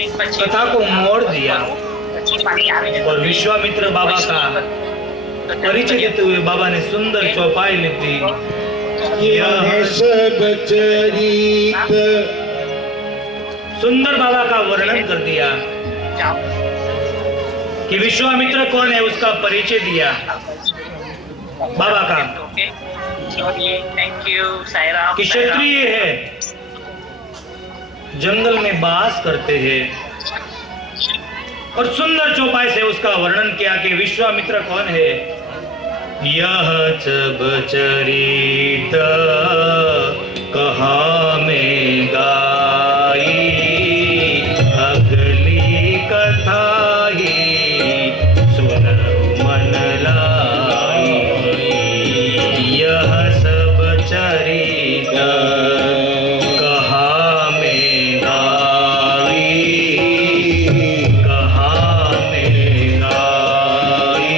कथा को मोड़ दिया और विश्वामित्र बाबा का परिचय देते हुए बाबा ने सुंदर चौपाई लिखी। यह सब चरित सुंदर बाबा का वर्णन कर दिया कि विश्वामित्र कौन है, उसका परिचय दिया बाबा का कि क्षत्रिय है, जंगल में वास करते हैं, और सुंदर चौपाई से उसका वर्णन किया कि विश्वामित्र कौन है। यह सब चरित कहा में गाई, अगली कथा ही सुनऊ मन लाई। यह सब चरित कहा में गाई, कहा में गाई।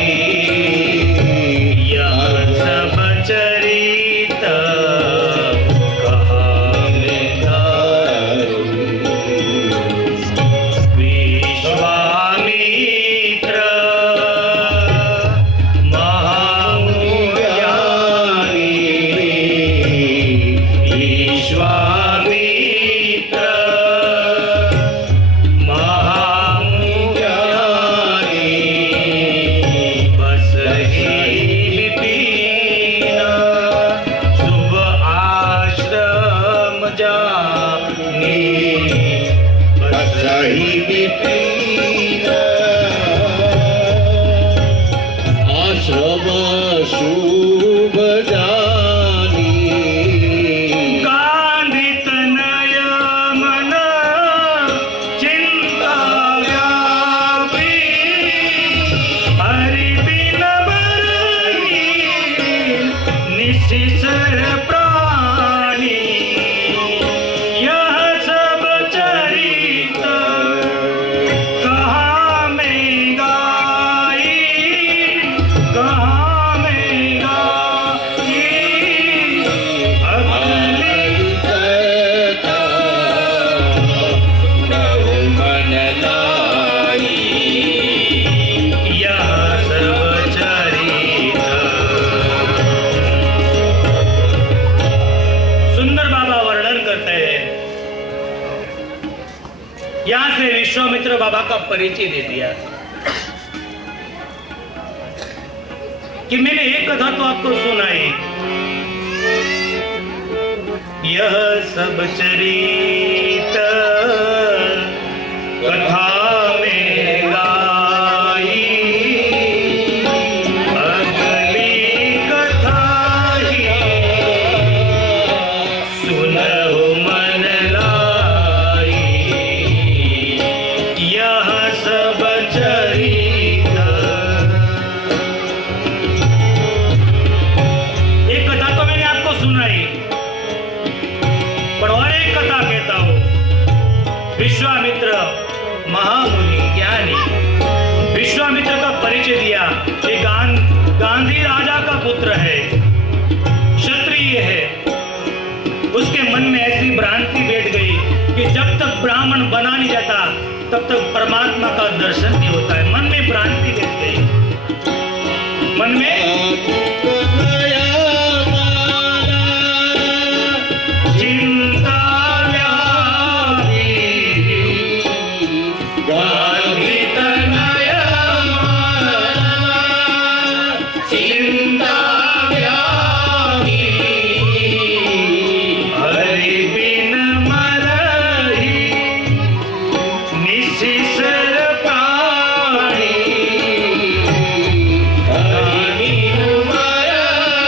यह सब चरित कहा में गाई। विश्वामित्र महामुनि, विश्वामित्र महामुनि, बसहि विपिन शुभ आश्रम जानी। बसहि विपिन आश्रम शुभ जानी। कांदित नय मन चिंता व्यापी, हरि बिन बरहीन निशिचर प्राणी। यह सब चरित कहा में गाई, कहा में गाई। अगली कथा मन लाई। यह सब चरित। सुंदर बाबा वर्णन करते हैं, यहां से विश्वामित्र बाबा का परिचय दे दिया कि मैंने एक कथा तो आपको सुनाई। यह सब चरित कथा में गाई, अगली कथा ही सुनऊ मन लाई। यह सब चरित। एक कथा तो मैंने आपको सुनाई, पर और एक कथा कहता हूं। विश्वामित्र महामुनि ज्ञानी, विश्वामित्र का परिचय दिया कि गांधी राजा का पुत्र है, क्षत्रिय है। उसके मन में ऐसी भ्रांति बैठ गई कि जब तक ब्राह्मण बना नहीं जाता तब तक परमात्मा का दर्शन नहीं होता है। मन में भ्रांति बैठ गई, मन में चिंता व्यापी, गांधी तनय चिंता व्यापी, हरि बिन मरहि निशिचर प्राणी। हरि बिन मरहि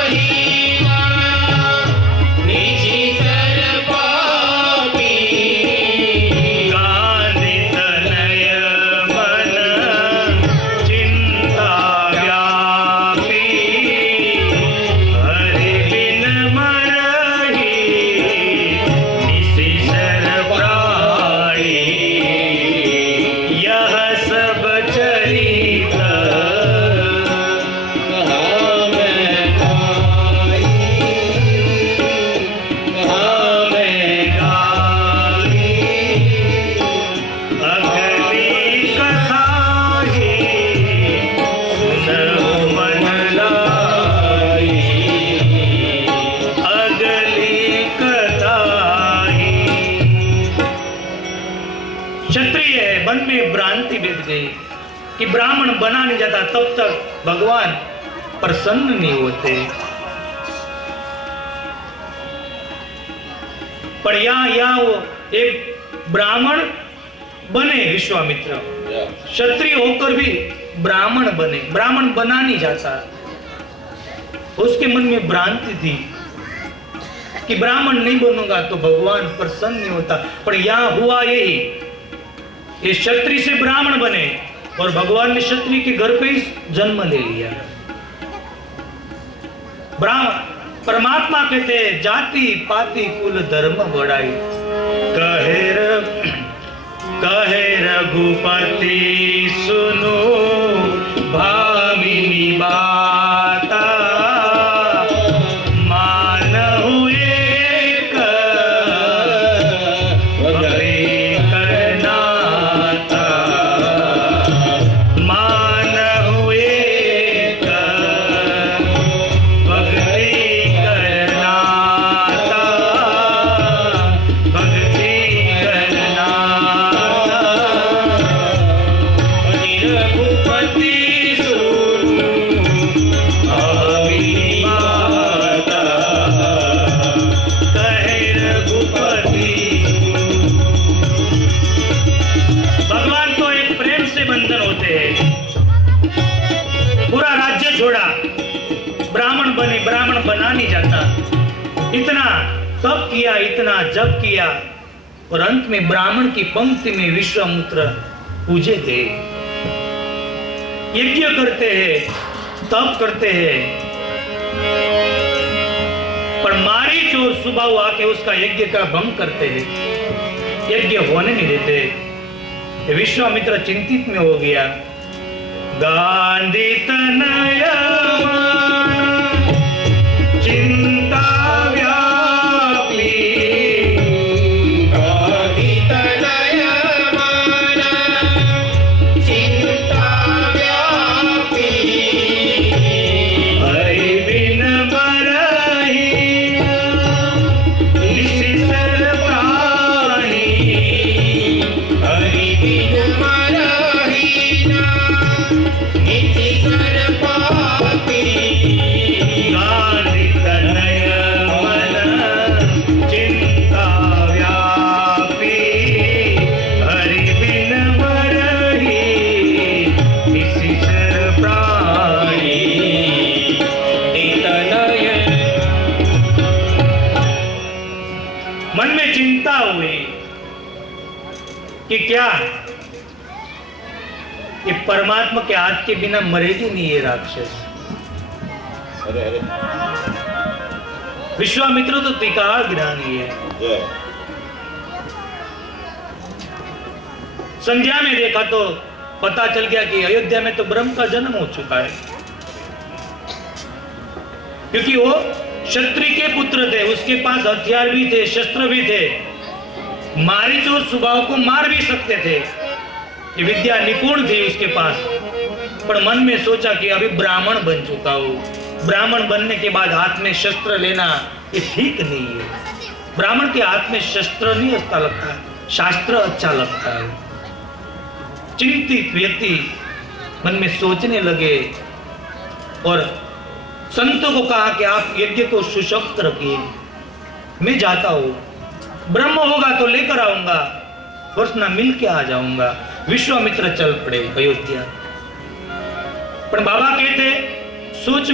क्षत्रिय है, मन में भ्रांति बैठ गई कि ब्राह्मण बना नहीं जाता, तब तक भगवान प्रसन्न नहीं होते। पर यहाँ वो एक ब्राह्मण बने विश्वामित्र, क्षत्रिय होकर भी ब्राह्मण बने, ब्राह्मण बना नहीं जाता। उसके मन में भ्रांति थी कि ब्राह्मण नहीं बनूंगा तो भगवान प्रसन्न नहीं होता। पर यहाँ हुआ यही, ये क्षत्रिय से ब्राह्मण बने और भगवान ने क्षत्रिय के घर पे ही जन्म ले लिया। ब्राह्मण परमात्मा कहते हैं जाति पाति कुल धर्म बढ़ाई, कहे रघुपति सुनो भामिनी बाता, मानहु एक भक्ति करनाता, मानहु एक भक्ति करनाता, भक्ति करनाता, रघुपति सुनो भामिनी बाता, कहे रघुपति। भगवान तो एक प्रेम से बंधन होते हैं। पूरा राज्य छोड़ा, ब्राह्मण बने, ब्राह्मण बना नहीं जाता। इतना तप किया, इतना जप किया और अंत में ब्राह्मण की पंक्ति में विश्वामित्र पूजे गए। यज्ञ करते हैं, तप करते हैं, पर मारीच और सुबाहु आके उसका यज्ञ का भंग करते हैं, यज्ञ होने नहीं देते। विश्वामित्र चिंतित में हो गया। गांधी तनया चिंता व्यापी, गांधी तनया चिंता व्यापी, हरि बिन बरहि निशिचर प्राणी, हरि बिन बरहि निशिचर पापी, गांधी तनय मन चिंता व्यापी, हरि बिन बरहि निशिचर प्राणी, तनय। मन में चिंता हुई कि क्या ये परमात्मा के हाथ के बिना मरेगी नहीं ये राक्षस। अरे अरे विश्वामित्र तो त्रिकाल ज्ञानी है। संध्या में देखा तो पता चल गया कि अयोध्या में तो ब्रह्म का जन्म हो चुका है, क्योंकि वो क्षत्रिय के पुत्र थे, उसके पास हथियार भी थे, शस्त्र भी थे, मारीच और सुबाहु को मार भी सकते थे, ये विद्या निपुण थी उसके पास। पर मन में सोचा कि अभी ब्राह्मण बन चुका हूं, ब्राह्मण बनने के बाद हाथ में शस्त्र लेना ये ठीक नहीं है। ब्राह्मण के हाथ में शस्त्र नहीं अच्छा लगता है, शास्त्र अच्छा लगता है। चिंतित व्यक्ति मन में सोचने लगे और संतों को कहा कि आप यज्ञ को सुशक्त रखिए, मैं जाता हूं, ब्रह्म होगा तो लेकर आऊंगा, वरना मिल के आ जाऊंगा। विश्वामित्र चल पड़े अयोध्या। पर बाबा कहते सोच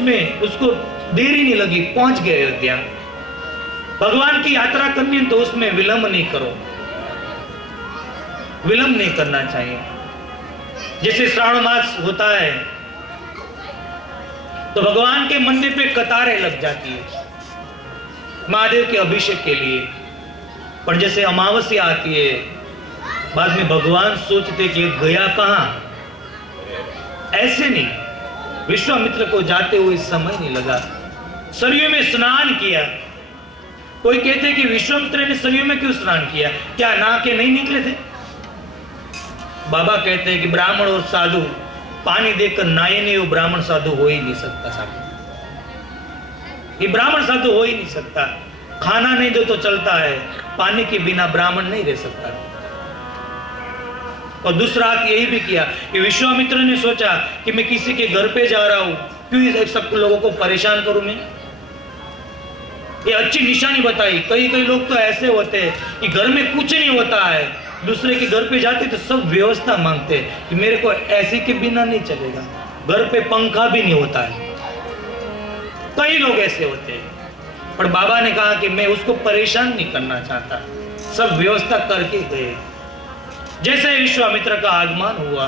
में उसको देरी नहीं लगी, पहुंच गए अयोध्या। भगवान की यात्रा करनी है तो उसमें विलंब नहीं करो, विलंब नहीं करना चाहिए। जैसे श्रावण मास होता है तो भगवान के मंदिर पे कतारें लग जाती है महादेव के अभिषेक के लिए। पर जैसे अमावस्या आती है, बाद में भगवान सोचते कि गया कहां, ऐसे नहीं। विश्वामित्र को जाते हुए समय नहीं लगा, सरयू में स्नान किया। कोई कहते कि विश्वामित्र ने सरयू में क्यों स्नान किया, क्या नहा के नहीं निकले थे? बाबा कहते हैं कि ब्राह्मण और साधु पानी देकर नहाए नहीं, वो ब्राह्मण साधु हो ही नहीं सकता साधु, ये ब्राह्मण साधु हो ही नहीं सकता। खाना नहीं दो तो चलता है, पानी के बिना ब्राह्मण नहीं रह सकता। और दूसरा हाथ यही भी किया कि विश्वामित्र ने सोचा कि मैं किसी के घर पे जा रहा हूं, क्यों इस सब लोगों को परेशान करूं मैं। ये अच्छी निशानी बताई। कई कई लोग तो ऐसे होते हैं कि घर में कुछ नहीं होता है, दूसरे के घर पे जाते तो सब व्यवस्था मांगते हैं कि मेरे को ऐसे के बिना नहीं चलेगा, घर पे पंखा भी नहीं होता है। कई लोग ऐसे होते हैं, पर बाबा ने कहा कि मैं उसको परेशान नहीं करना चाहता, सब व्यवस्था करके गए। जैसे विश्वामित्र का आगमन हुआ,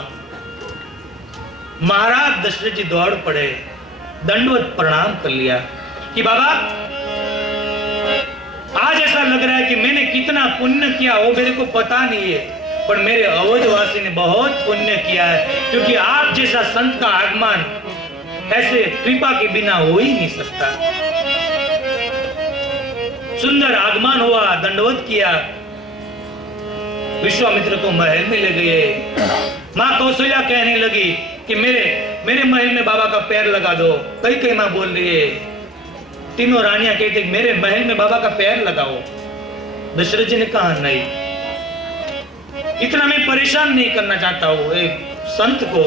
महाराज दशरथ जी दौड़ पड़े, दंडवत प्रणाम कर लिया कि बाबा आज ऐसा लग रहा है कि मैंने कितना पुण्य किया वो मेरे को पता नहीं है, पर मेरे अवधवासी ने बहुत पुण्य किया है, क्योंकि आप जैसा संत का आगमन ऐसे कृपा के बिना हो ही नहीं सकता। सुंदर आगमन हुआ, दंडवत किया, विश्वामित्र को महल में ले गए। माँ कौशल्या कहने लगी कि मेरे महल में बाबा का पैर लगा दो। कई कई माँ बोल रही है, तीनों रानियां कहती मेरे महल में बाबा का पैर लगाओ। दशरथ जी ने कहा नहीं, इतना मैं परेशान नहीं करना चाहता हूं। एक संत को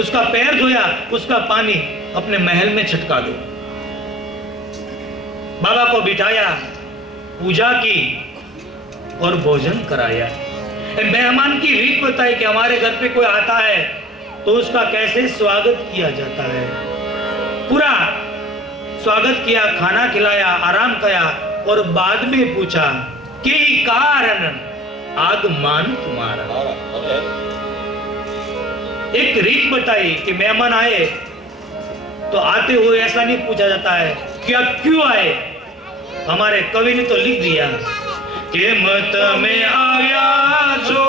उसका पैर धोया, उसका पानी अपने महल में छटका दो। बाबा को बिठाया, पूजा की और भोजन कराया। मेहमान की रीत बताई कि हमारे घर पे कोई आता है तो उसका कैसे स्वागत किया जाता है। पूरा स्वागत किया, खाना खिलाया, आराम किया और बाद में पूछा कि कारण आगमन तुम्हारा। एक रीत बताई कि मेहमान आए तो आते हुए ऐसा नहीं पूछा जाता है कि आप क्यों आए। हमारे कवि ने तो लिख दिया कि मत में आया जो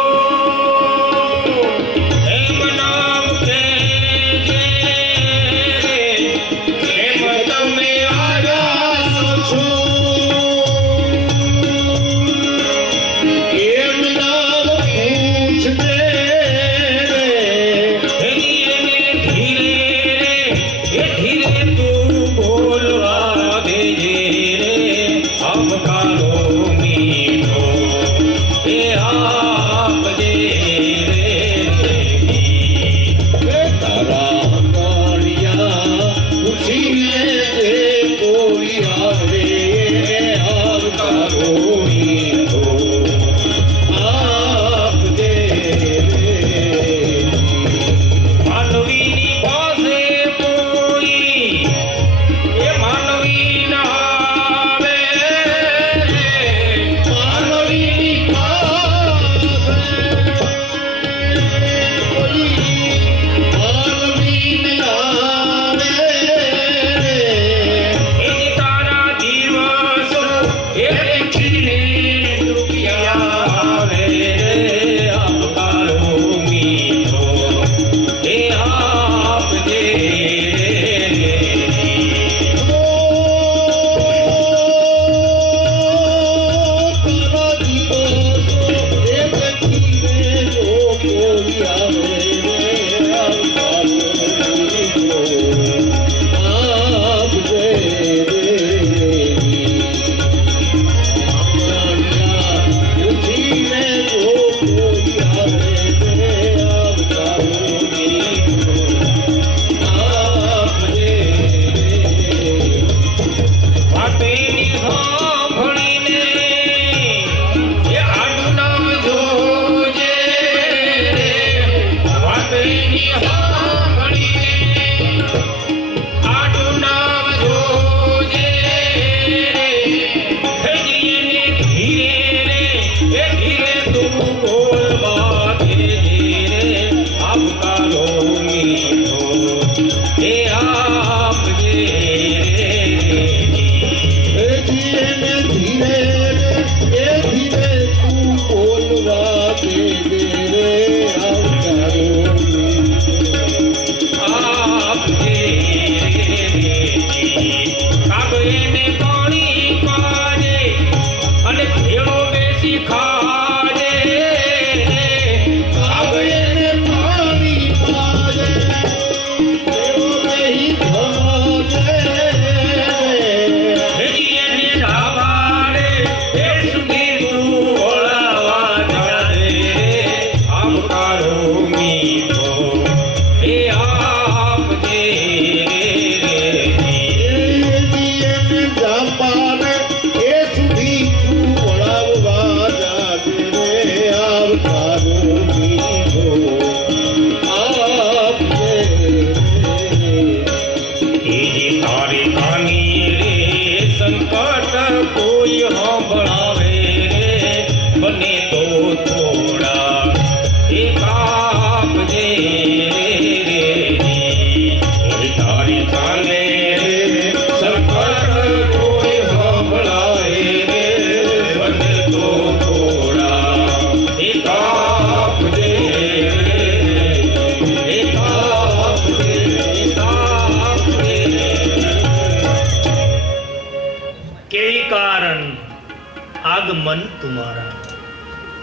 हम कालो मीठो ए आ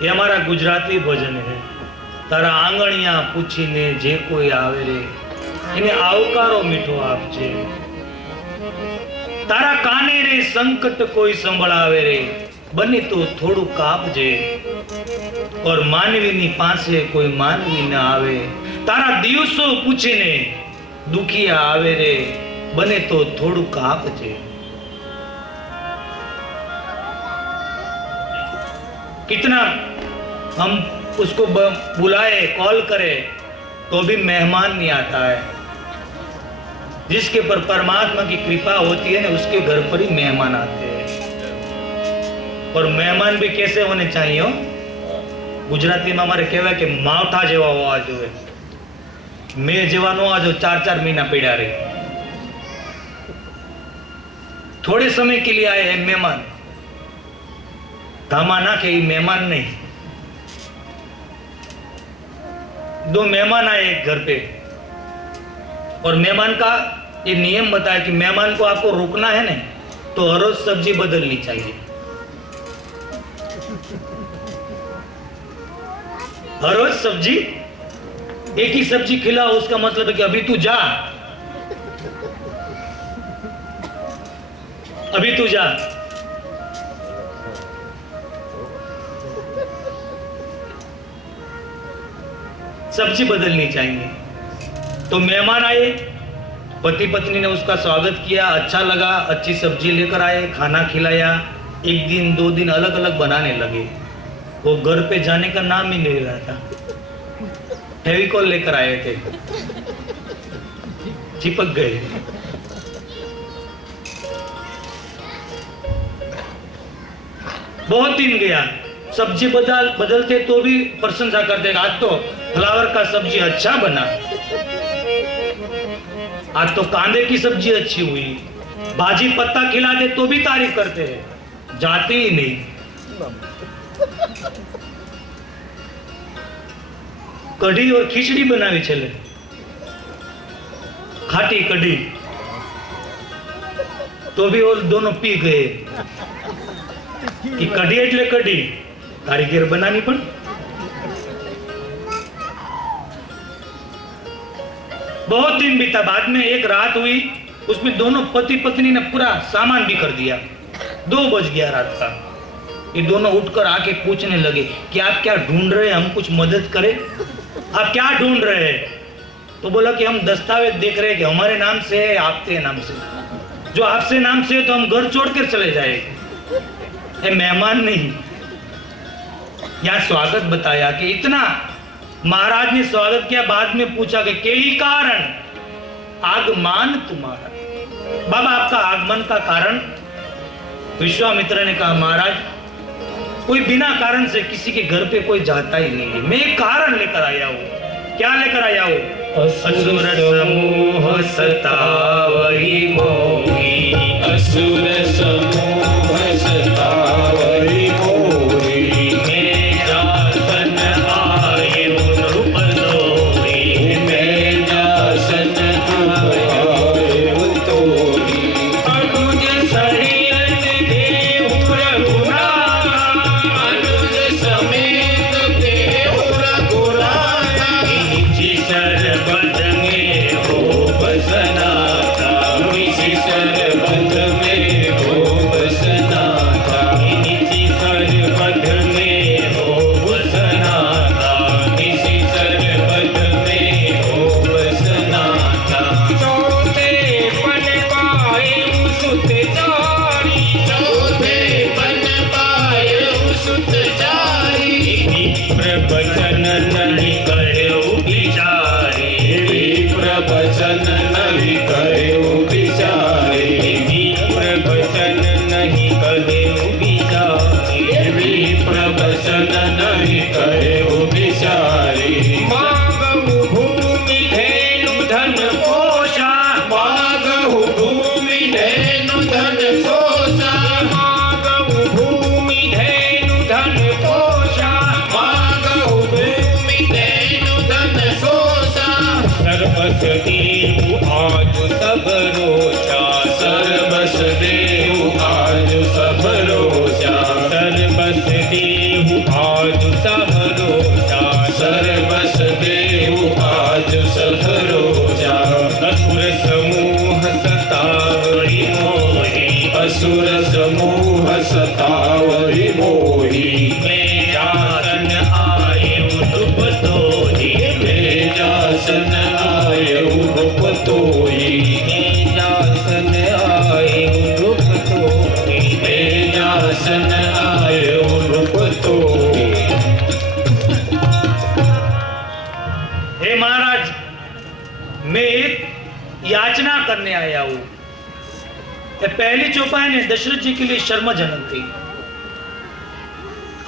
ये हमारा गुजराती भजन है। तारा आंगणिया पूछीने जे कोई आवे रे, इन्हें आवकारो मीठो आपजे। तारा काने रे संकट कोई संभळावे रे, बनी तो थोड़ू कापजे। और मानवी नी पासे कोई मानवी न आवे, तारा दिवसो पूछीने दुखिया आवे रे, बने तो थोड़ू कापजे। कितना हम उसको बुलाए, कॉल करे, तो भी मेहमान नहीं आता है। जिसके पर परमात्मा की कृपा होती है ना, उसके घर पर ही मेहमान आते हैं। और मेहमान भी कैसे होने चाहिए हो? गुजराती में हमारे कहवा कि मावठा जेवा होवा जोए। मैं जेवा नो आ जो 4-4 महीना पीड़ा रही। थोड़े समय के लिए आए हैं मेहमान, धामा ना के मेहमान नहीं। 2 मेहमान आए एक घर पे, और मेहमान का ये नियम बताया कि मेहमान को आपको रोकना है ना, तो हर रोज सब्जी बदलनी चाहिए। हर रोज सब्जी, एक ही सब्जी खिलाओ, उसका मतलब है कि अभी तू जा, अभी तू जा। सब्जी बदलनी चाहिए। तो मेहमान आए, पति पत्नी ने उसका स्वागत किया, अच्छा लगा, अच्छी सब्जी लेकर आए, खाना खिलाया। 1 दिन 2 दिन अलग अलग बनाने लगे। वो घर पे जाने का नाम ही नहीं ले रहा था। फेविकॉल लेकर आए थे, चिपक गए। बहुत दिन गया, सब्जी बदलते तो भी प्रशंसा करते, आज तो फ्लावर का सब्जी अच्छा बना, आज तो कांदे की सब्जी अच्छी हुई। भाजी पत्ता खिलाते तो भी तारीफ करते हैं, जाते ही नहीं। कढ़ी और खिचड़ी बनावी छेले, खाटी कढ़ी, तो भी और दोनों पी गए कि कढ़ी એટલે कढ़ी कारीगर बनानी पण। बहुत दिन बीता, बाद में एक रात हुई, उसमें दोनों पति पत्नी ने पूरा सामान भी कर दिया। 2 बज गया रात का। ये दोनों उठकर आके पूछने लगे कि आप क्या ढूंढ रहे हैं, हम कुछ मदद करें? आप क्या ढूंढ रहे हैं? तो बोला कि हम दस्तावेज देख रहे हैं कि हमारे नाम से है, आपके नाम से। जो आपसे नाम से है तो हम घर छोड़कर चले जाए। मेहमान नहीं, यहाँ स्वागत बताया कि इतना महाराज ने स्वागत किया। बाद में पूछा कि यही कारण आगमन तुम्हारा, बाबा आपका आगमन का कारण? विश्वामित्र ने कहा महाराज, कोई बिना कारण से किसी के घर पे कोई जाता ही नहीं है। मैं एक कारण लेकर आया हूँ। क्या लेकर आया हूँ? असुर समूह सतावहि मोहि, असुर समूह सतावहि मोहि, मैं जासन आए रूप दोहि, मैं जासन आए तोहि, अनुज सहित देहु रघुराया, अनुज समेत देहु रघुराया, निज सरबत में हो बसनाता, निसि सरबत में हो बसनाता, निज सरबत में हो बसनाता, निसि सरबत में हो बसनाता। चौथे पन पाए सुत जारी, चौथे पन पाए सुत जारी, प्रवचन नहीं करे बिचारे, प्रवचन नहीं करे बिचारे, प्रवचन नहीं करे बिचारे, प्रवचन नहीं करे बिचारे। मागहु भूमि धेनु धन पोषा, मागहु भूमि धेनु धन सोसा, मागहु भूमि धेनु धन पोषा, मागहु भूमि धेनु धन सोसा, सर्वस देहु आज सब रोषा, सर्वस देहु आज सब रोषा, सर्वस देहु आज महाराज, मैं एक याचना करने आया हूं। पहली चौपाई ने दशरथ जी के लिए शर्मजनक थी।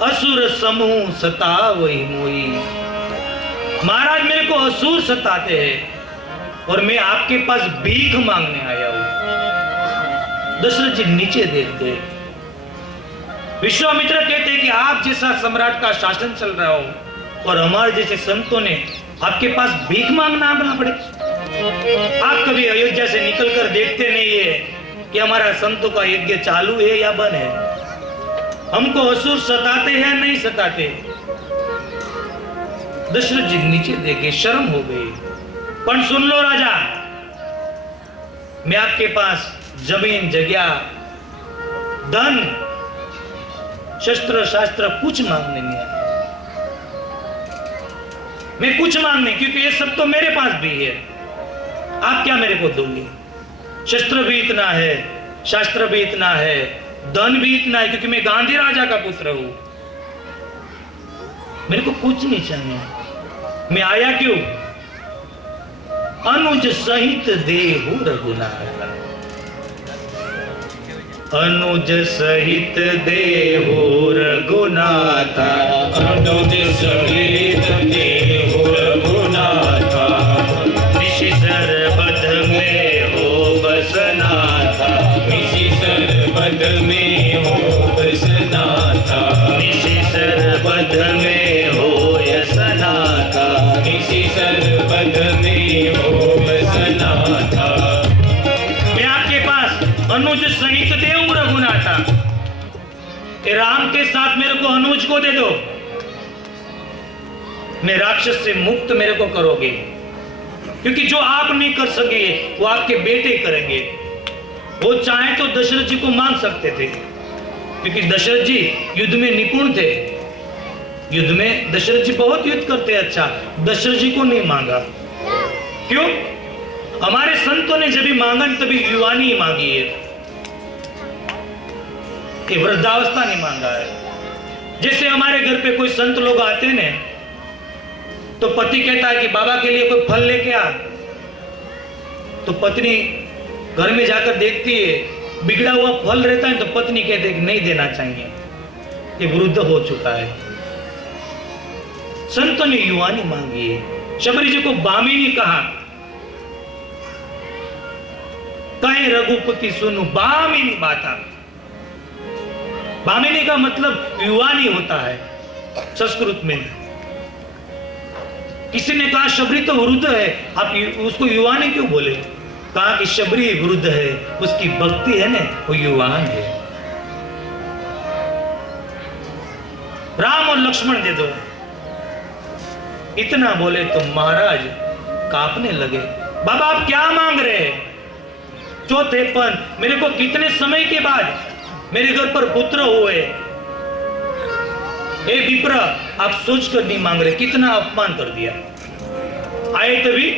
असुर समूह सतावहि मोई। महाराज, मेरे को असुर सताते हैं और मैं आपके पास भीख मांगने आया हूं। दशरथ जी नीचे देखते। विश्वामित्र कहते हैं कि आप जैसा सम्राट का शासन चल रहा हो और हमारे जैसे संतों ने आपके पास भीख मांगना आना पड़े। आप कभी अयोध्या से निकलकर देखते नहीं है कि हमारा संतों का यज्ञ चालू है या बंद है। हमको असुर सताते हैं नहीं सताते। दशरथ जी नीचे देखे, शर्म हो गई। पर सुन लो राजा, मैं आपके पास जमीन जगह धन शस्त्र शास्त्र कुछ मांगने नहीं आया। मैं कुछ मांगने, क्योंकि ये सब तो मेरे पास भी है। आप क्या मेरे को दोगे? शस्त्र भी इतना है, शास्त्र भी इतना है, धन भी इतना है, क्योंकि मैं गांधी राजा का पुत्र हूं। मेरे को कुछ नहीं चाहिए। मैं आया क्यों? अनुज सहित देहु रघुनाथ। अनुज सहित देहु रघुनाथ। अनुज सहित देहु रघुनाथ। निशि सरबत में हो बसनाथ। निशि सरबत में हो बसनाथ। निशि सरबत में हो यसनाथ। निशि सरबत में हो बसनाथ। मैं आपके पास अनुज सहित देहु रघुनाथ। राम के साथ मेरे को अनुज को दे दो। मैं राक्षस से मुक्त मेरे को करोगे, क्योंकि जो आप नहीं कर सके वो आपके बेटे करेंगे। वो चाहे तो दशरथ जी को मांग सकते थे, क्योंकि दशरथ जी युद्ध में निपुण थे। युद्ध में दशरथ जी बहुत युद्ध करते हैं। अच्छा, दशरथ जी को नहीं मांगा। क्यों? हमारे संतों ने जब भी मांगा तभी युवानी ही मांगी है, कि वृद्धावस्था नहीं मांगा है। जैसे हमारे घर पे कोई संत लोग आते हैं ना, तो पति कहता है कि बाबा के लिए कोई फल लेके आ, तो पत्नी घर में जाकर देखती है बिगड़ा हुआ फल रहता है, तो पत्नी कहती है कि नहीं देना चाहिए, ये वृद्ध हो चुका है। संतों ने युवानी मांगी है। शबरी जी को बामिनी कहा। कहे रघुपति सुनु बामिनी बाता। बामिनी का मतलब युवानी होता है संस्कृत में। किसी ने कहा शबरी तो वृद्ध है, आप उसको युवानी क्यों बोले? कहा कि शबरी वृद्ध है, उसकी भक्ति है ना, वो युवान है। राम और लक्ष्मण दे दो। इतना बोले तो महाराज कांपने लगे। बाबा आप क्या मांग रहे हैं? चौथेपन, मेरे को कितने समय के बाद मेरे घर पर पुत्र हुए। हे विप्र, आप सोच कर नहीं मांग रहे, कितना अपमान कर दिया। आए तभी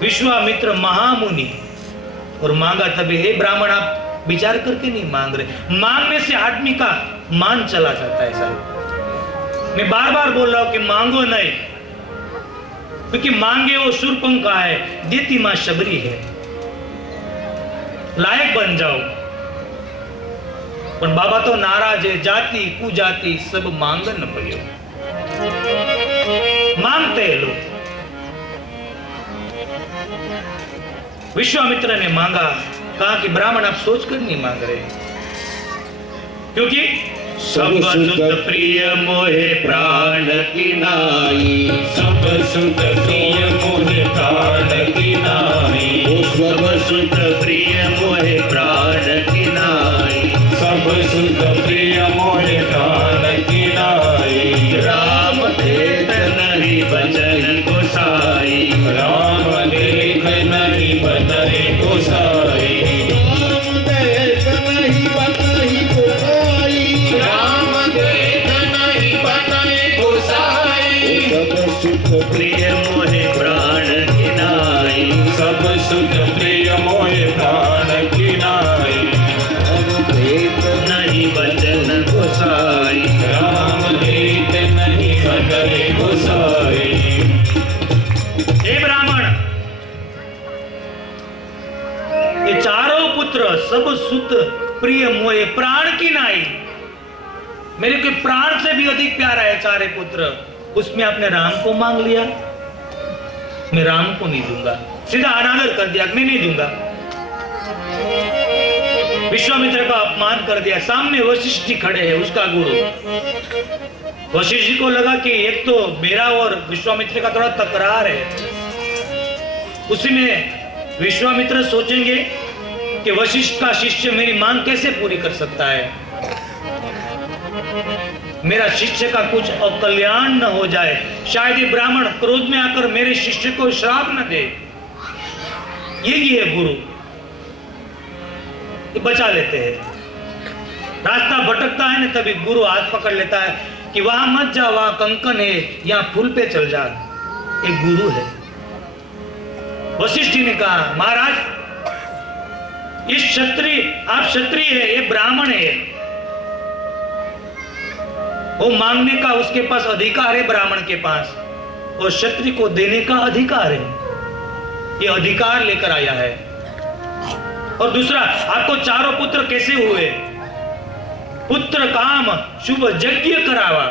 विश्वामित्र महामुनि और मांगा तभी। हे ब्राह्मण, आप विचार करके नहीं मांग रहे। मांगने से आदमी का मान चला जाता है साहब। मैं बार बार बोल रहा हूं कि मांगो नहीं, क्योंकि मांगे वो शूर्पणखा है, देती मां शबरी है। लायक बन जाओ। पर बाबा तो नाराज है। जाति कुजाति सब मांगन पड़ियो। मांगते हैं लोग। विश्वामित्र ने मांगा। कहा कि ब्राह्मण आप सोचकर नहीं मांग रहे, क्योंकि सब सुत प्रिय मोहे प्राण की नाई। सब सुत प्रिय मोहे प्राण की नाई। सब सुत प्रिय मोहे प्राण की नाई। सब सुत प्रिय मोहे प्राण की नाई। राम देख नहीं बचन गोसाई। राम देख नहीं बचन गोसाई। राम देख नहीं बचन गोसाई। राम देख नहीं बचन गोसाई। सब सुत प्रिय मोहे प्राण की नाई। सब सुत प्रिय मोहे प्राण की नाई। नहीं बचन गोसाई। राम देख नहीं बचन गोसाई। बहुत प्रिय मोहे प्राण की नाई, मेरे के प्राण से भी अधिक प्यारा है चारे पुत्र, उसमें आपने राम को मांग लिया, मैं राम को नहीं दूंगा। सीधा अनादर कर दिया, मैं नहीं दूंगा। विश्वामित्र का अपमान कर दिया। सामने वशिष्ठ जी खड़े हैं, उसका गुरु। वशिष्ठ जी को लगा कि एक तो मेरा और विश्वामित्र का थोड़ा तकरार है, उसी में विश्वामित्र सोचेंगे कि वशिष्ठ का शिष्य मेरी मांग कैसे पूरी कर सकता है, मेरा शिष्य का कुछ अकल्याण न हो जाए, शायद ये ब्राह्मण क्रोध में आकर मेरे शिष्य को श्राप न दे। यही है गुरु, ये बचा लेते हैं। रास्ता भटकता है ना, तभी गुरु हाथ पकड़ लेता है कि वहां मत जा, वहां कंकन है, यहां फूल पे चल जा। एक गुरु है। वशिष्ठ जी ने कहा, महाराज ये क्षत्रिय, आप क्षत्रिय है, ये ब्राह्मण है, वो मांगने का उसके पास अधिकार है ब्राह्मण के पास, और क्षत्रिय को देने का अधिकार है, ये अधिकार लेकर आया है। और दूसरा, आपको चारों पुत्र कैसे हुए? पुत्र काम शुभ यज्ञ करावा,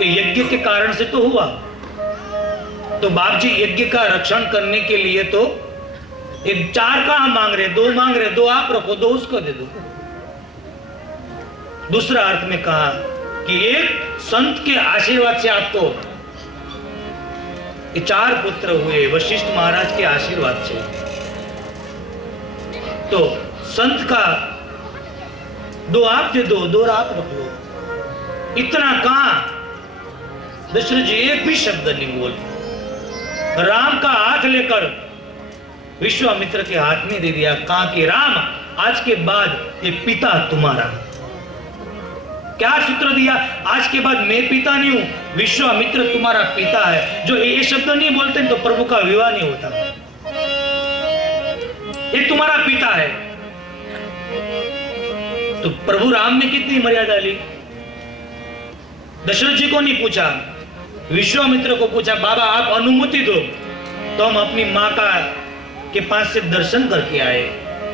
ये यज्ञ के कारण से तो हुआ। तो बाप जी यज्ञ का रक्षण करने के लिए तो एक चार का हम मांग रहे, दो मांग रहे, दो आप रखो, दो उसको दे दो। दूसरा अर्थ में कहा कि एक संत के आशीर्वाद से आपको ये चार पुत्र हुए, वशिष्ठ महाराज के आशीर्वाद से। तो संत का दो आप दे दो, दो आप रख लो। इतना कहा, दशरथ जी एक भी शब्द नहीं बोले, राम का हाथ लेकर विश्वामित्र के हाथ में दे दिया। कहा कि राम, आज के बाद ये पिता तुम्हारा। क्या सूत्र दिया? आज के बाद मैं पिता नहीं हूं, विश्वामित्र तुम्हारा पिता है। जो ये शब्द नहीं बोलते तो प्रभु का विवाह नहीं होता। ये तुम्हारा पिता है। तो प्रभु राम ने कितनी मर्यादा ली? दशरथ जी को नहीं पूछा, विश्वामित्र को पूछा, बाबा आप अनुमति दो तो हम अपनी मां का के पास से दर्शन करके आए,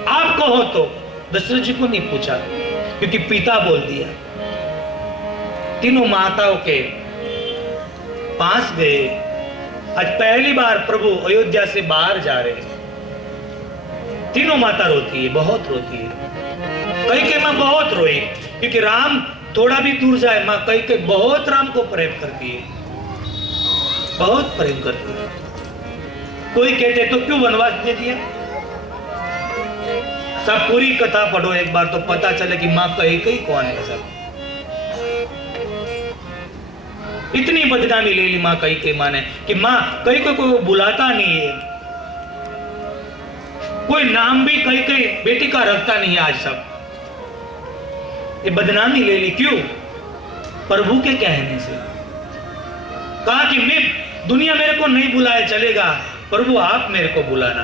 आप कहो तो। दशरथ जी को नहीं पूछा, क्योंकि पिता बोल दिया। तीनों माताओं के पास गए। आज पहली बार प्रभु अयोध्या से बाहर जा रहे हैं। तीनों माता रोती है, बहुत रोती है। कई मां बहुत रोई, क्योंकि राम थोड़ा भी दूर जाए, मां कई बहुत राम को प्रेम करती है, बहुत प्रेम करती है। कोई कहते तो क्यों वनवास दे दिया? सब पूरी कथा पढ़ो एक बार तो पता चले कि मां कई कौन है। सब इतनी बदनामी ले ली मां कई मां ने कि मां कई को बुलाता नहीं है, कोई नाम भी कई बेटी का रखता नहीं है। आज सब ये बदनामी ले ली, क्यों? प्रभु के कहने से। कहा कि मैं दुनिया मेरे को नहीं बुलाए चलेगा, प्रभु आप मेरे को बुलाना,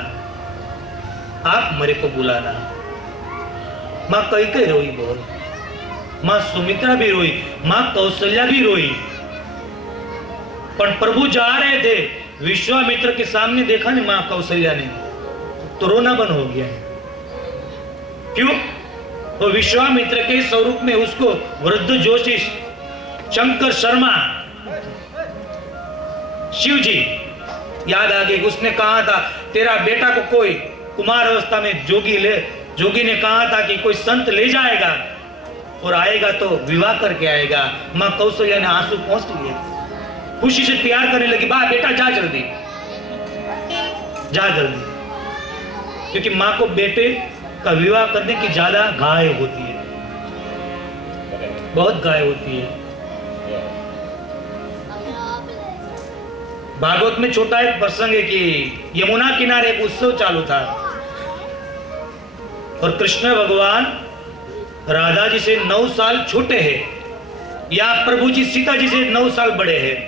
आप मेरे को बुलाना। मां कई रोई बहुत, मां सुमित्रा भी रोई, मां कौशल्या भी रोई। पर प्रभु जा रहे थे, विश्वामित्र के सामने देखा नहीं मां कौशल्या ने, तो रोना बंद हो गया। क्यों? वो विश्वामित्र के स्वरूप में उसको वृद्ध जोशी, शंकर शर्मा, शिव जी याद आ गए। उसने कहा था तेरा बेटा को कोई कुमार अवस्था में जोगी ने कहा था कि कोई संत ले जाएगा और आएगा तो विवाह करके आएगा। मां कौशल्या ने आंसू पोंछ लिए, खुशी से प्यार करने लगी, बा बेटा जा जल्दी, जा जल्दी। क्योंकि मां को बेटे का विवाह करने की ज्यादा गाय होती है, बहुत गाय होती है। भागवत में छोटा एक प्रसंग है कि यमुना किनारे एक उत्सव चालू था और कृष्ण भगवान राधा जी से 9 साल छोटे हैं, या प्रभु जी सीता जी से 9 साल बड़े हैं।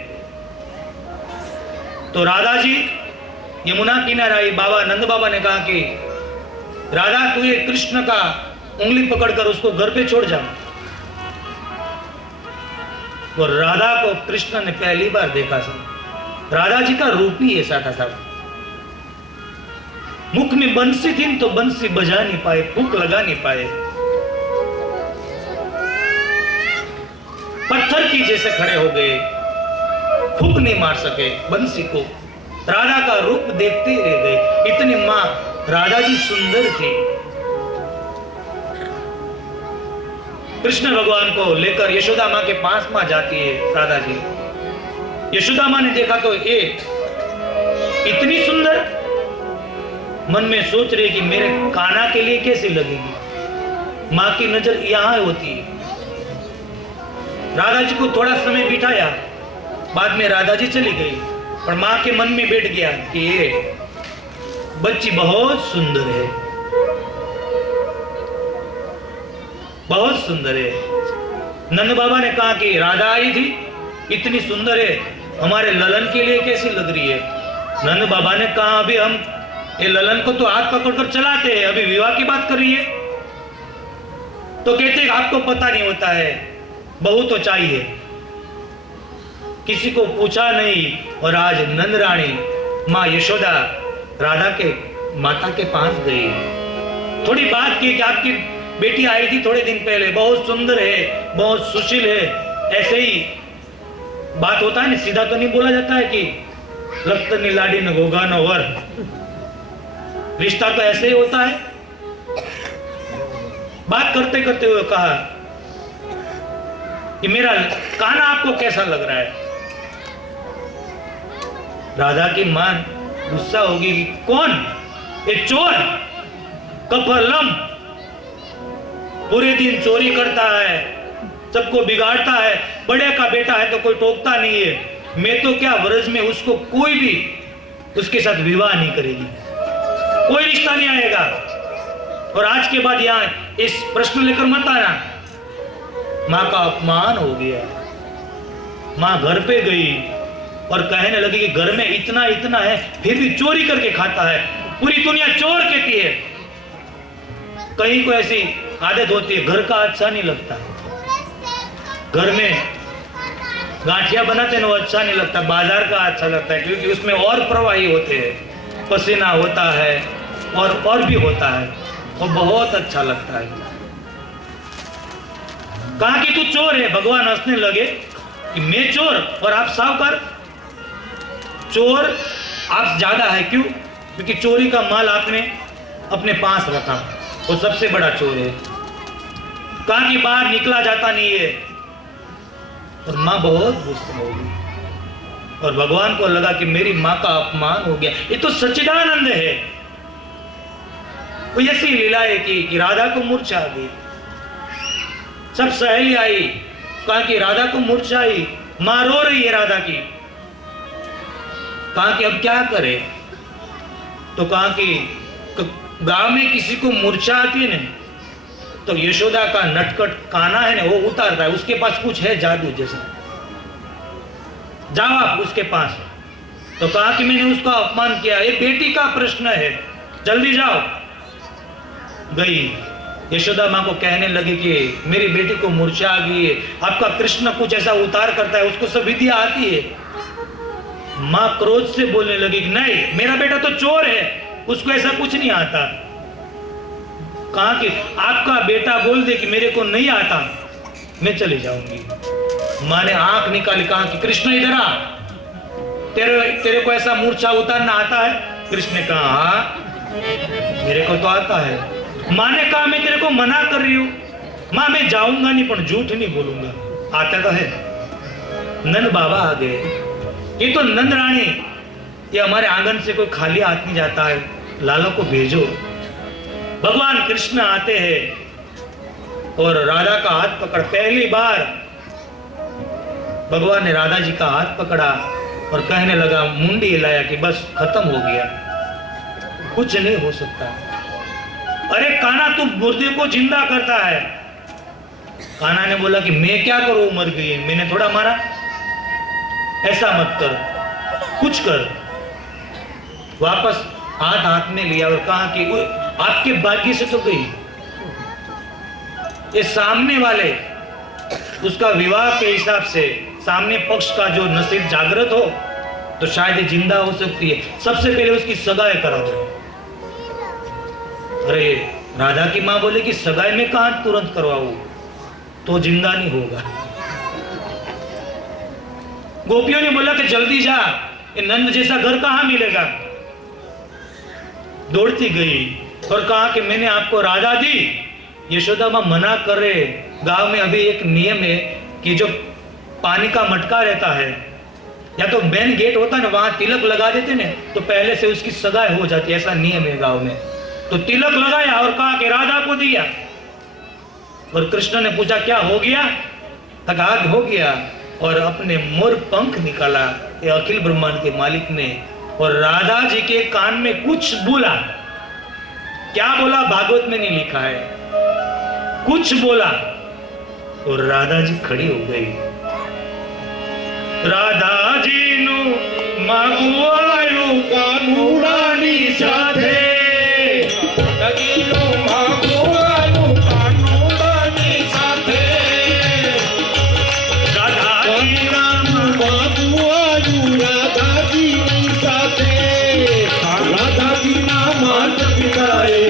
तो राधा जी यमुना किनारे आई। बाबा नंद बाबा ने कहा कि राधा तू ये कृष्ण का उंगली पकड़कर उसको घर पे छोड़ जा। और राधा को कृष्ण ने पहली बार देखा था। राधा जी का रूप ही ऐसा था सब। मुख में बंसी थी तो बंसी बजा नहीं पाए, फूंक लगा नहीं पाए, पत्थर की जैसे खड़े हो गए, फूंक नहीं मार सके बंसी को। राधा का रूप देखते ही रह गए, इतनी मां राधा जी सुंदर थी। कृष्ण भगवान को लेकर यशोदा मां के पास मां जाती है राधा जी। यशोदा मां ने देखा तो ये इतनी सुंदर, मन में सोच रही कि मेरे कान्हा के लिए कैसी लगेगी। मां की नजर यहां होती है। राधा जी को थोड़ा समय बिठाया, बाद में राधा जी चली गई, पर मां के मन में बैठ गया कि ये बच्ची बहुत सुंदर है, बहुत सुंदर है। नंद बाबा ने कहा कि राधा आई थी, इतनी सुंदर है, हमारे ललन के लिए कैसी लग रही है। नंद बाबा ने कहा अभी हम ये ललन को तो हाथ पकड़कर चलाते हैं, अभी विवाह की बात कर रही है। तो कहते आपको पता नहीं होता है, बहू तो चाहिए। किसी को पूछा नहीं, और आज नंद रानी मां यशोदा राधा के माता के पास गई, थोड़ी बात की कि आपकी बेटी आई थी थोड़े दिन पहले, बहुत सुंदर है, बहुत सुशील है। ऐसे ही बात होता है ना, सीधा तो नहीं बोला जाता है कि लखतनी लाडी न गोगा न वर, रिश्ता तो ऐसे ही होता है। बात करते करते हुए कहा कि मेरा कान्हा आपको कैसा लग रहा है। राधा की मां गुस्सा होगी कि कौन, ये चोर कफरलम, पूरे दिन चोरी करता है, सबको बिगाड़ता है, बड़े का बेटा है तो कोई टोकता नहीं है। मैं तो क्या वर्ष में उसको कोई भी उसके साथ विवाह नहीं करेगी, कोई रिश्ता नहीं आएगा। और आज के बाद यहां इस प्रश्न लेकर मत आना। मां का अपमान हो गया। मां घर पे गई और कहने लगी कि घर में इतना इतना है फिर भी चोरी करके खाता है, पूरी दुनिया चोर कहती है। कहीं को ऐसी आदत होती है, घर का अच्छा नहीं लगता, घर में गांठिया बनाते हैं वो अच्छा नहीं लगता, बाजार का अच्छा लगता है, क्योंकि उसमें और प्रवाही होते हैं, पसीना होता है और भी होता है, वो बहुत अच्छा लगता है। कहा कि तू चोर है। भगवान हंसने लगे कि मैं चोर और आप साहूकार। चोर आप ज्यादा है, क्यों? क्योंकि चोरी का माल आपने अपने पास रखा, वो सबसे बड़ा चोर है। कहा कि बाहर निकला जाता नहीं है। और मां बहुत गुस्सा हो गई, और भगवान को लगा कि मेरी मां का अपमान हो गया। ये तो सच्चिदानंद है। वो ऐसी लीला है कि राधा को मूर्छा आ गई। सब सहेली आई, कहा कि राधा को मूर्छा आई, मां रो रही है राधा की। कहा कि अब क्या करे? तो कहा कि गांव में किसी को मूर्छा आती है ना, तो यशोदा का नटखट कान्हा है ना, वो उतारता है, उसके पास कुछ है जादू जैसा, जाओ आप उसके पास। तो कहा कि मैंने उसका अपमान किया, ये बेटी का प्रश्न है, जल्दी जाओ। गई यशोदा मां को कहने लगी कि मेरी बेटी को मूर्छा आ गई है, आपका कृष्ण कुछ ऐसा उतार करता है, उसको सब विद्या आती है। मां क्रोध से बोलने लगी कि नहीं, मेरा बेटा तो चोर है, उसको ऐसा कुछ नहीं आता। कहा कि आपका बेटा बोल दे कि मेरे को नहीं आता, मैं चली जाऊंगी। मां ने आंख निकाली, कहा कि कृष्ण इधर आ, तेरे को ऐसा मूर्छा उतारना आता है? कृष्ण ने कहा हाँ मेरे को तो आता है। मां ने कहा मैं तेरे को मना कर रही हूं। मां मैं जाऊंगा नहीं, पर झूठ नहीं बोलूंगा, आता तो है। नंद बाबा आ गए। ये तो नंद रानी, ये हमारे आंगन से कोई खाली हाथ नहीं जाता है, लाला को भेजो। भगवान कृष्ण आते हैं और राधा का हाथ पकड़, पहली बार भगवान ने राधा जी का हाथ पकड़ा और कहने लगा, मुंडी हिलाया कि बस खत्म हो गया, कुछ नहीं हो सकता। अरे कान्हा तू मुर्दे को जिंदा करता है। कान्हा ने बोला कि मैं क्या करूं, मर गई, मैंने थोड़ा मारा, ऐसा मत कर, कुछ कर। वापस हाथ में लिया और कहा कि आपके भाग्य से तो गई, ये सामने वाले उसका विवाह के हिसाब से सामने पक्ष का जो नसीब जागृत हो तो शायद जिंदा हो सकती है, सबसे पहले उसकी सगाई कराओ। अरे राधा की माँ बोले कि सगाई में कहाँ तुरंत करवाऊं, तो जिंदा नहीं होगा। गोपियों ने बोला कि जल्दी जा, ये नंद जैसा घर कहाँ मिलेगा। दौड़ती गई और कहा कि मैंने आपको राधा दी। यशोदा माँ मना कर रहे। गांव में अभी एक नियम है कि जो पानी का मटका रहता है या तो मेन गेट होता है ना, वहां तिलक लगा देते ना, तो पहले से उसकी सगाई हो जाती है, ऐसा नियम है गांव में। तो तिलक लगाया और कहा कि राधा को दिया। और कृष्ण ने पूछा क्या हो गया, कहा हो गया। और अपने मोर पंख निकाला ये अखिल ब्रह्मांड के मालिक ने, और राधा जी के कान में कुछ बोला। क्या बोला भागवत में नहीं लिखा है, कुछ बोला और राधा जी खड़ी हो गई। राधा जी नु मागु आयु कानूडानी साथे, નગીનો માગુઆનો કાનોડાની સાથે राधा માગુઆયું રાધાજીની સાથે રાધાજીના માત પિતાએ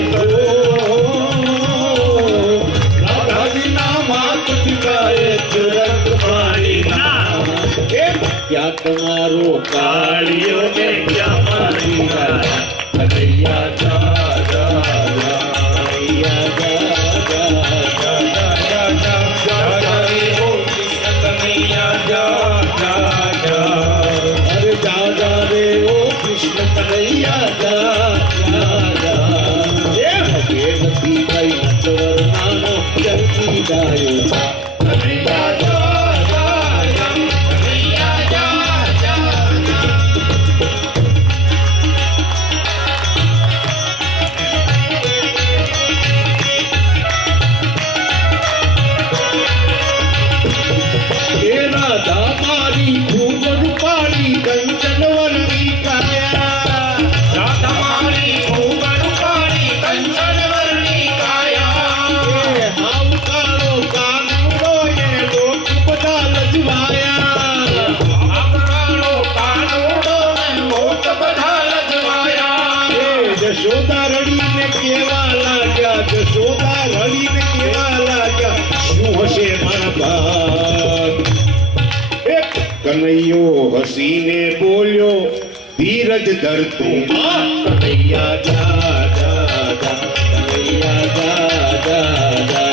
રાધાજીના માત પિતાએ તુરંત મારી ના क्या तुम्हारो कालियों ने क्या मारी कन्हैया जा जा जा कन्हैया जा जा जा जा जा जा जा रे ओ कृष्ण कन्हैया जा जा जा अरे जा जा रे ओ कृष्ण कन्हैया जा जा जा ये भगवती भाई नटवर नानो जल्दी गायो कन्हैया जा जशोदा रड़ी ने केवा लाग्या जशोदा रड़ी ने केवा लाग्या શું હશે મારા ભાગ એક કનૈયો હસીને બોલ્યો ધીરજ ધર તું કનૈયા જા જા જા કનૈયા જા જા જા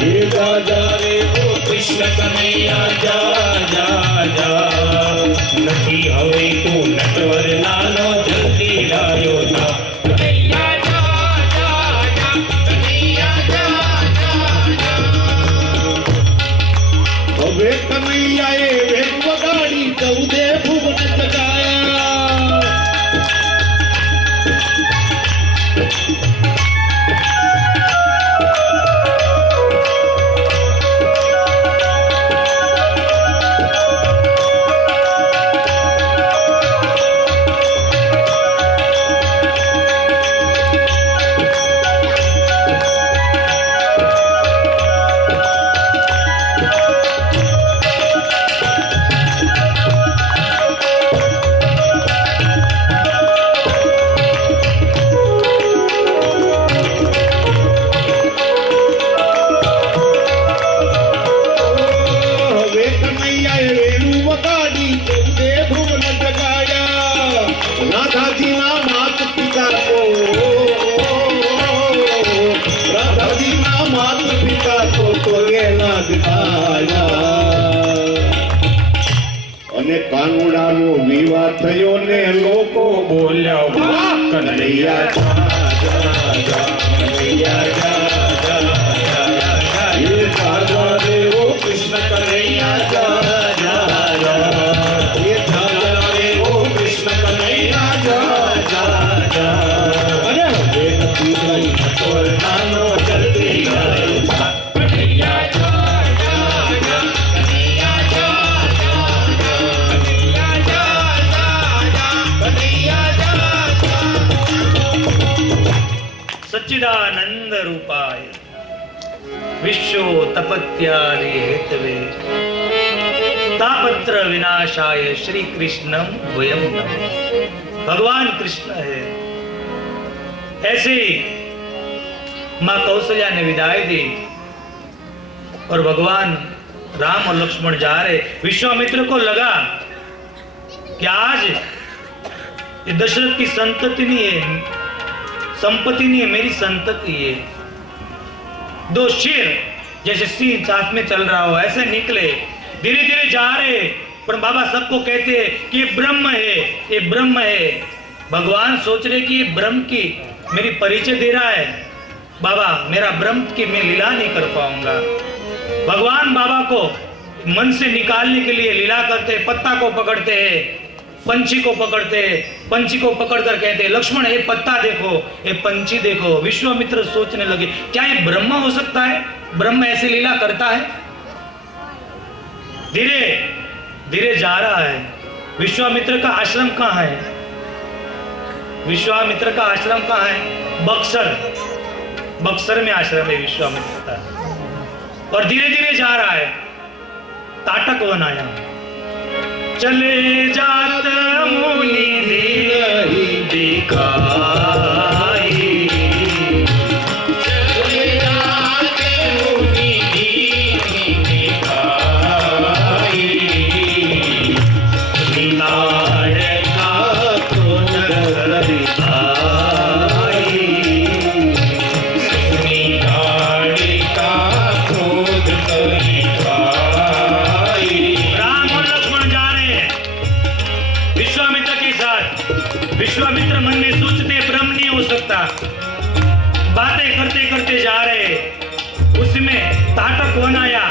એ જા જા રે ઓ કૃષ્ણ કનૈયા જા જા જા નથી હવે તું નટવર નાનો જલ્દી લાયો જા कन्हैयाए वेग वगाड़ी चौदे भुवन जगाया અને કાનુડાનો વિવાહ થયો ને લોકો બોલ્યા વાહ કનૈયા જા જા જા કનૈયા જા જા જા ये राजा रे ओ कृष्ण कन्हैया जा जा जा ये राजा रे ओ कृष्ण कन्हैया जा जा जा अरे हे नदी गई नटवर नानो जल्दी आए कन्हैया जा जा जा कन्हैया जा जा जा कन्हैया जा जा जा कन्हैया जा सच्चिदानंद रूपाय विश्व तपत्यादि हेतवे तापत्र विनाशाय श्री कृष्णम वयम नमः। भगवान कृष्ण है। ऐसे मां कौशल्या ने विदाई दी और भगवान राम और लक्ष्मण जा रहे। विश्वामित्र को लगा कि आज ये दशरथ की संतति नहीं है, संपत्ति नहीं है, मेरी संतति है। दो शेर जैसे सिंह साथ में चल रहा हो ऐसे निकले, धीरे धीरे जा रहे। पर बाबा सबको कहते हैं कि ये ब्रह्म है, ये ब्रह्म है। भगवान सोच रहे कि ये ब्रह्म की मेरी परिचय दे रहा है। बाबा मेरा ब्रह्म की मैं लीला नहीं कर पाऊंगा। भगवान बाबा को मन से निकालने के लिए लीला करते, पत्ता को पकड़ते हैं, पंछी को पकड़ते हैं, पंछी को पकड़कर कहते हैं लक्ष्मण ये पत्ता देखो, ये पंछी देखो। विश्वामित्र सोचने लगे क्या ये ब्रह्म हो सकता है, ब्रह्म ऐसी लीला करता है। धीरे धीरे जा रहा है। विश्वामित्र का आश्रम कहाँ है? विश्वामित्र का आश्रम कहाँ है? बक्सर, बक्सर में आश्रम है विश्वामित्र का। और धीरे धीरे जा रहा है। ताटक वन आया। चले जात मुनि दीन दिखाई, चले जात मुनि दीन दिखाई, निताड़ का क्रोध आई, निताड़ का क्रोध विश्वामित्र मन में सोचते ब्रह्म नहीं हो सकता। बातें करते करते जा रहे। उसमें ताटक वन आया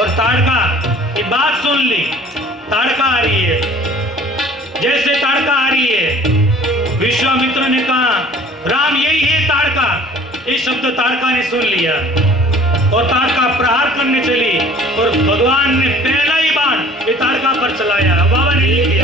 और ताड़का ये बात सुन ली। ताड़का आ रही है। जैसे ताड़का आ रही है विश्वामित्र ने कहा राम यही है ताड़का। ये शब्द ताड़का ने सुन लिया और ताड़का प्रहार करने चली और भगवान ने पहला ही बाण ये ताड़का पर चलाया। बाबा ने ले लिया।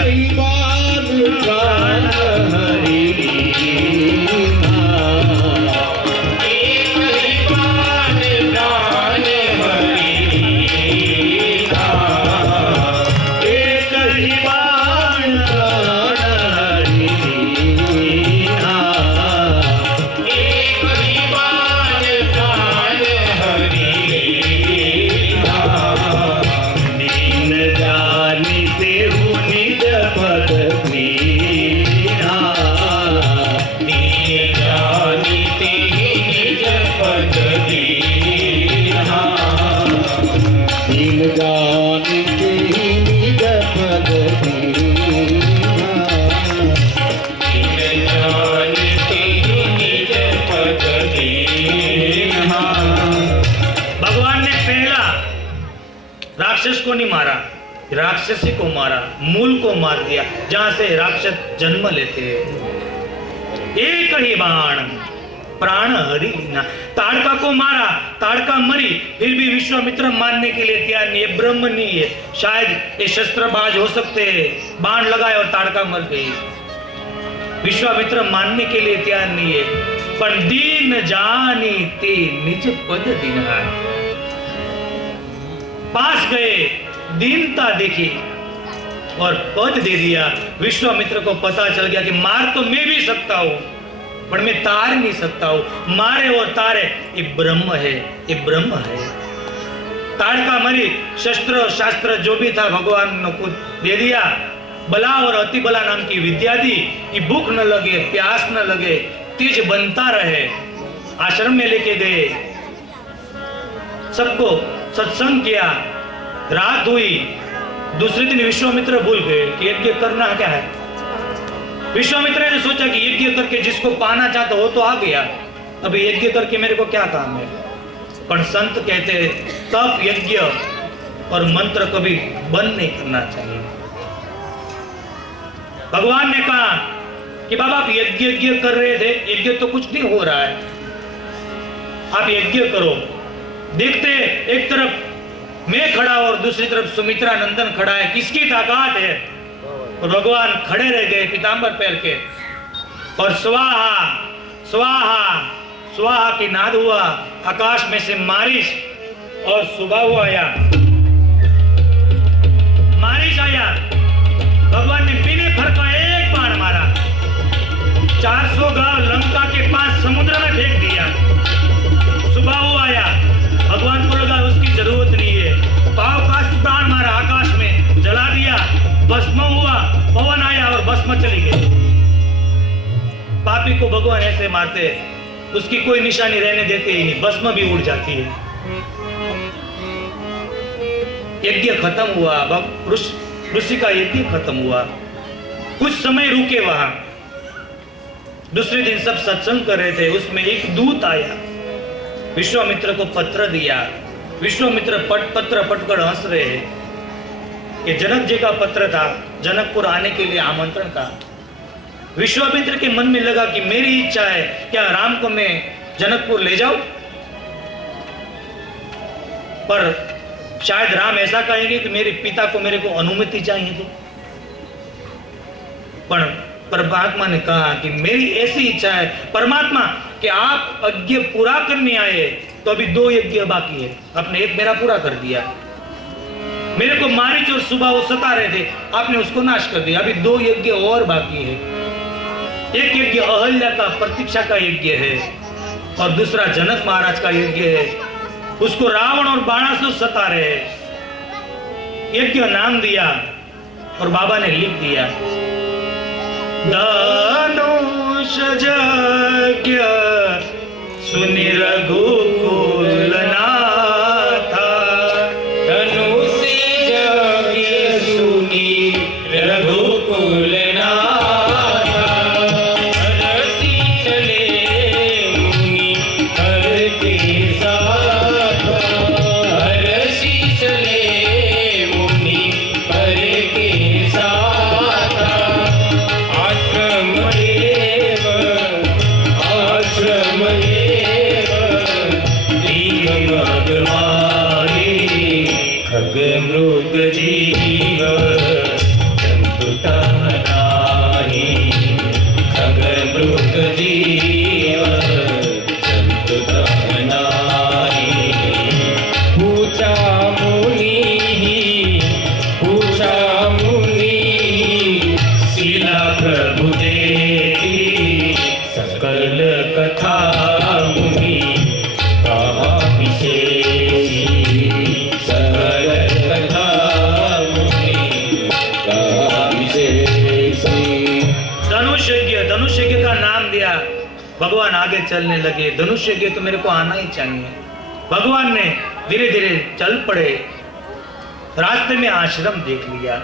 राक्षस को नहीं मारा, राक्षसी को मारा, मूल को मार दिया जहां से राक्षस जन्म लेते हैं। एक ही बाण प्राण हरि लीना। ताड़का को मारा, ताड़का मरी, फिर भी विश्वामित्र मानने के लिए तैयार नहीं है। ब्रह्म नहीं है, शायद ये शस्त्रबाज हो सकते हैं। बाण लगाए और ताड़का मर गई। विश्वामित्र मानने के लिए तैयार नहीं है। पर दीन जानी ते निज पद दीना। पास गए, दीनता देखी और पद दे दिया। विश्वामित्र को पता चल गया कि मार तो मैं भी सकता हूं पर मैं तार नहीं सकता हूं। मारे और तारे ये ब्रह्म है, ये ब्रह्म है। ताड़का मरी, शस्त्र शास्त्र जो भी था भगवान ने खुद दे दिया। बला और अति बला नाम की विद्या दी कि भूख न लगे, प्यास न लगे, तेज बनता रहे। आश्रम में लेके गए, सबको सत्संग किया। रात हुई, दूसरे दिन विश्वामित्र भूल गए कि यज्ञ करना क्या है। विश्वामित्र ने सोचा कि यज्ञ करके जिसको पाना चाहता वो तो आ गया, अभी यज्ञ करके मेरे को क्या काम है। पर संत कहते तप, यज्ञ और मंत्र कभी बंद नहीं करना चाहिए। भगवान ने कहा कि बाबा आप यज्ञ कर रहे थे, यज्ञ तो कुछ नहीं हो रहा है, आप यज्ञ करो। देखते एक तरफ मैं खड़ा और दूसरी तरफ सुमित्रा नंदन खड़ा है, किसकी ताकत है। और भगवान खड़े रह गए पीतांबर पहन के और स्वाहा स्वाहा स्वाहा की नाद हुआ। आकाश में से मारिश और सुबाहु आया, मारिश आया। भगवान ने बिना फर्क का एक बाण मारा, 400 गांव लंका के पास समुद्र में फेंक दिया। भस्म चली गई। पापी को भगवान ऐसे मारते, उसकी कोई निशानी रहने देते ही नहीं, भस्म भी उड़ जाती है। यज्ञ खत्म हुआ, ऋषि का यज्ञ खत्म हुआ, कुछ समय रुके वहां। दूसरे दिन सब सत्संग कर रहे थे, उसमें एक दूत आया, विश्वामित्र को पत्र दिया। विश्वामित्र पत्र पढ़कर हंस रहे हैं कि जनक जी का पत्र था, जनकपुर आने के लिए आमंत्रण था। विश्वामित्र के मन में लगा कि मेरी इच्छा है, क्या राम को मैं जनकपुर ले जाऊं? पर शायद राम ऐसा कहेंगे कि मेरे पिता को मेरे को अनुमति चाहिए थी। पर परमात्मा ने कहा कि मेरी ऐसी इच्छा है परमात्मा कि आप यज्ञ पूरा करने आए, तो अभी 2 यज्ञ बाकी है, आपने एक मेरा पूरा कर दिया। मेरे को मारीच और सुबह वो सता रहे थे, आपने उसको नाश कर दिया, अभी 2 यज्ञ और बाकी है। एक यज्ञ अहल्या का प्रतीक्षा का यज्ञ है और दूसरा जनक महाराज का यज्ञ है, उसको रावण और बाणासुर सता रहे हैं। यज्ञ नाम दिया और बाबा ने लिख दिया, धनुष यज्ञ सुनि रघुकुल नाथा, धनुष यज्ञ सुनि रघुकुल नाथा, हरषि चले मुनि हर के साथ, हरषि चले मुनि हर के साथ, आश्रम एव आश्रम एव दीव मगमारी, खग मृग जीव जंतुता नाही, खग मृग जीव जंतुता नाही। पूजा मुनि शिला प्रभु देती, सकल कथा मुनि कहा विशेषी, सकल कथा मुनि कहा विशेषी। धनुष यज्ञ का नाम दिया। भगवान आगे चलने लगे, धनुष यज्ञ तो मेरे को आना ही चाहिए। भगवान ने धीरे धीरे चल पड़े, रास्ते में आश्रम देख लिया।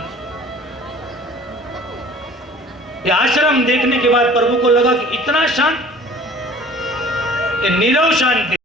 ये आश्रम देखने के बाद प्रभु को लगा कि इतना शांत, ये नीरव शांति,